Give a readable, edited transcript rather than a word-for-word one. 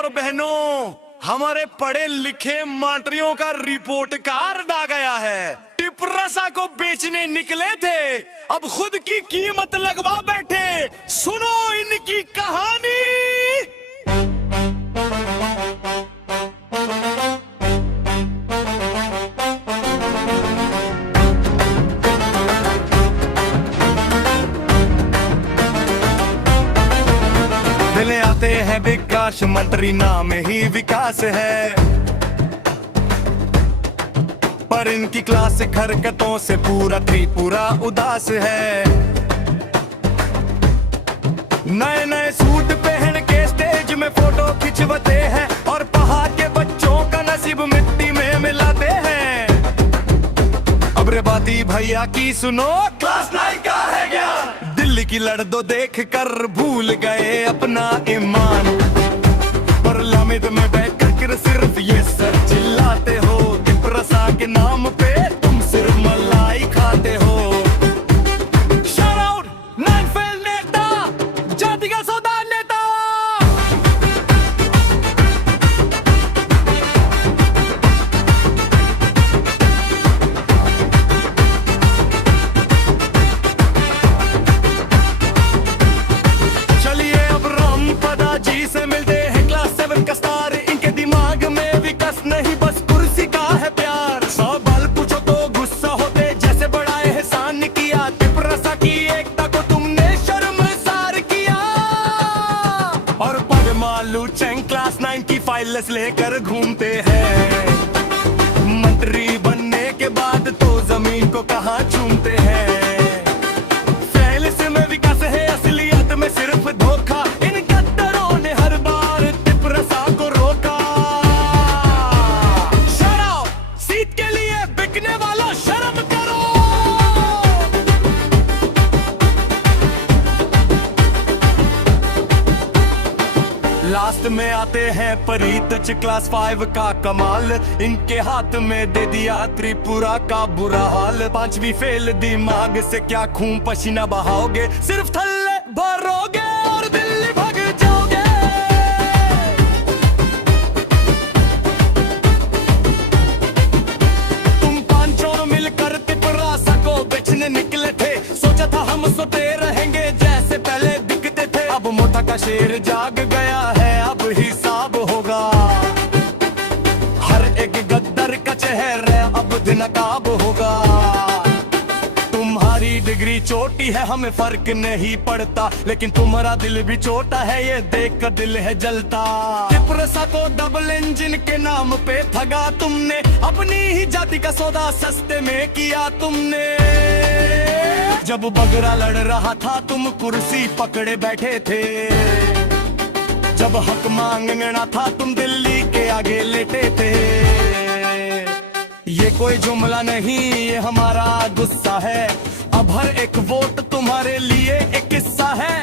और बहनों, हमारे पढ़े लिखे मंत्रियों का रिपोर्ट कार्ड आ गया है। टिपरसा को बेचने निकले थे, अब खुद की कीमत लगवा बैठे। सुनो इनकी कहानी। मिलने आते हैं विकास मंत्री, नाम ही विकास है, पर इनकी क्लासिक हरकतों से पूरा त्रिपुरा उदास है। नए नए सूट पहन के स्टेज में फोटो खिंचवाते हैं और पहाड़ के बच्चों का नसीब मिट्टी में मिलाते हैं। अब रे बाती भैया की सुनो, क्लास 9 का है ज्ञान। दिल्ली की लड़दो देख कर भूल गए अपना ईमान, पार्लियामेंट में बैठकर सिर्फ ये सर चिल्लाते हो। टिपरसा के नाम पे तुम सिर्फ मलाई खाते हो। Shout out, नाइनफेल नेता, जाति का सौदा नेता। चलिए अब रामपदा जी से मिलते हैं, क्लास 7 का स्टार। इनके दिमाग में विकास नहीं, बस कुर्सी का है प्यार। सवाल पूछो तो गुस्सा होते, जैसे बड़ा एहसान किया। टिपरसा की एकता को तुमने शर्मसार किया। और पगमालू चैंग क्लास 9 की फाइल्स लेकर घूमते हैं। मंत्री बनने के बाद तो जमीन को कहाँ चूमते हैं। में विकास है, असलियत में सिर्फ धोखा। इन गद्दारों ने हर बार टिपरसा को रोका। शराब सीट के लिए बिकने वालों, शर्म करो। लास्ट में आते हैं परितच क्लास 5 का कमाल। इनके हाथ में दे दिया त्रिपुरा का बुरा हाल। 5वीं फेल, दिमाग से क्या खून पसीना बहाओगे। सिर्फ थल्ले भरोगे और दिल्ली भाग जाओगे। तुम पांचों मिलकर टिपरसा को बेचने निकले थे। सोचा था हम सोते रहेंगे जैसे पहले दिखते थे। अब मोटा का शेर जाग गया है, अब हिसाब होगा। हर एक गद्दार का चेहरा अब नकाब होगा। तुम्हारी डिग्री छोटी है, हमें फर्क नहीं पड़ता, लेकिन तुम्हारा दिल भी छोटा है, ये देख कर दिल है जलता। टिपरसा को डबल इंजन के नाम पे ठगा तुमने। अपनी ही जाति का सौदा सस्ते में किया तुमने। जब बगरा लड़ रहा था तुम कुर्सी पकड़े बैठे थे। जब हक मांगना था तुम दिल्ली के आगे लेटे थे। ये कोई जुमला नहीं, ये हमारा गुस्सा है। अब हर एक वोट तुम्हारे लिए एक किस्सा है।